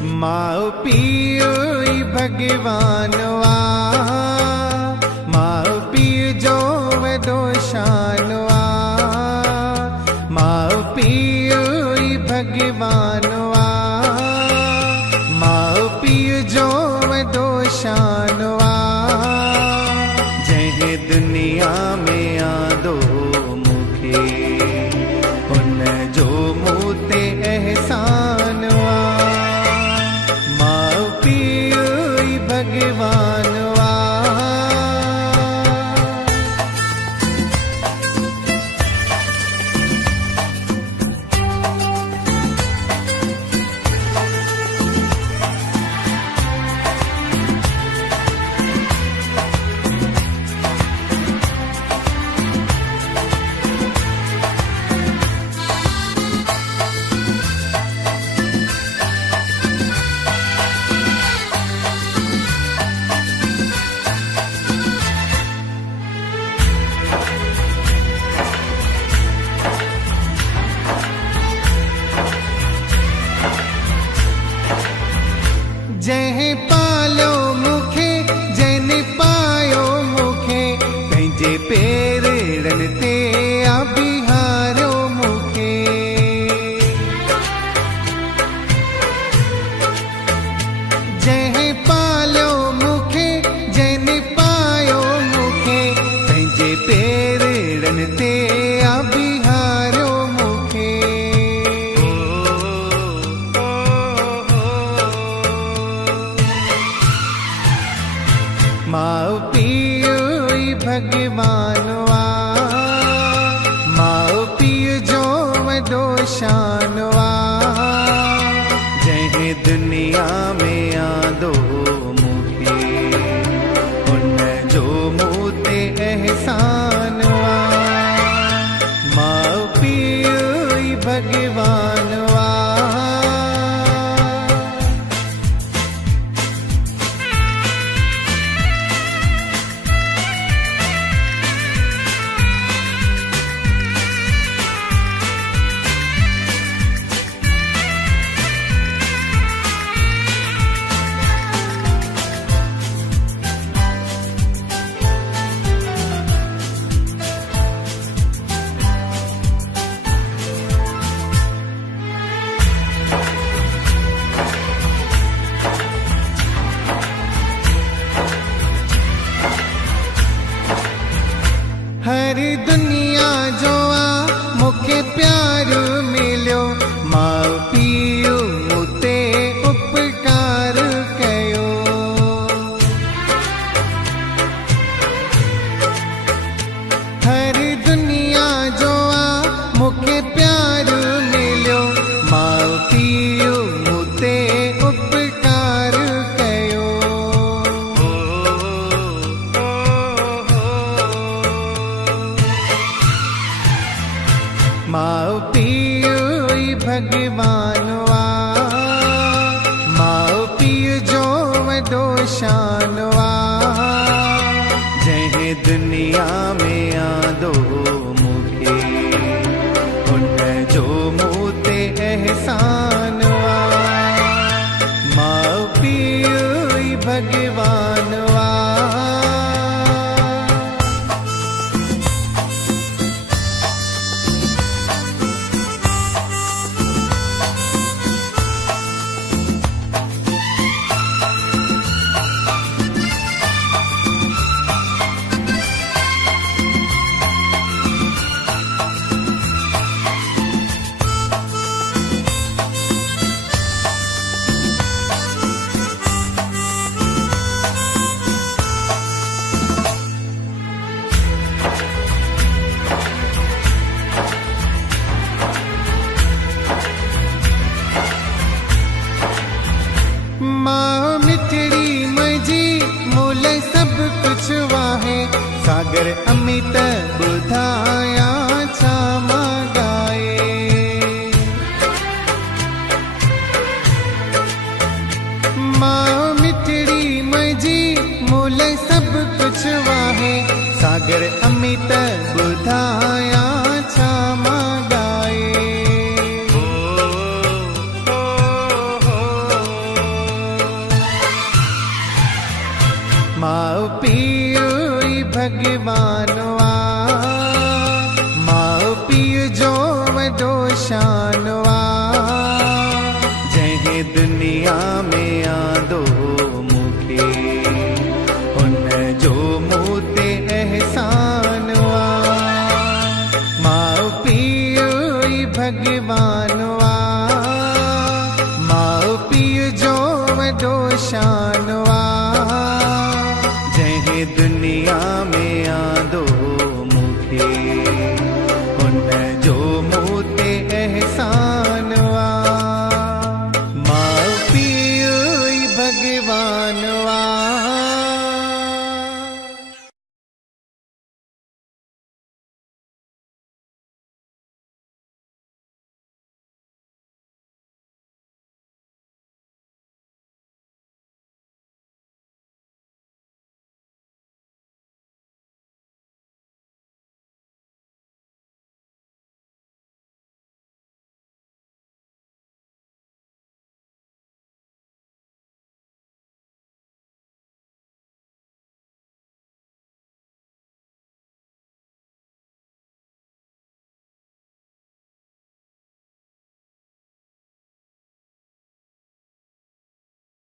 माओ पियो भगवानवा, माओ पियो जो दोषानवा, माओ पियो भगवानवा, माओ पियो जो दोषानवा। जह दुनिया में आदो मुखे उन जो मूते एहसानवा, माओ पियो भगवानवा। जह पालो मुखे जन पायो मुखे, पंहिंजे पेरनि ते बिहारो मुखे। जह पालो मुखे जन पायो मुखे, पंहिंजे पेरनि ते बिहारो मुखे। माओ पियो भगवानवा, माओ पियो जो दोषानवा। जह दुनिया में आदो मुखे उन जो मूते एहसानवा, माओ पियो भगवानवा। हर दुनिया जो मुखे प्यार मिलो, माओ पियो मुते उपकार कयो। हर दुनिया जो मुखे प्यार मिलो, माओ पियो मुते उपकार कयो। माओ पियो भगवानवा, माओ पियो जो दोषानवा। जह दुनिया में आदो मुखे उन जो मूते एहसानवा, माओ पियो भगवानवा। माँ मिठड़ी मजी मूल सब कुछ वाहे, सागर अमित बुधाया छामा गाए। माँ मिठड़ी मजी मूल सब कुछ वाहे, सागर अमित बुधाया छामा गाए। भगवान वा माउ पीउ जो वॾो शान वा जंहिं दुनिया में आंदो मूंखे हुन जो मूं ते एहसान वा माउ पीउ ई भगवान वा माउ पीउ जो वॾो शान वा जंहिं दुनिया में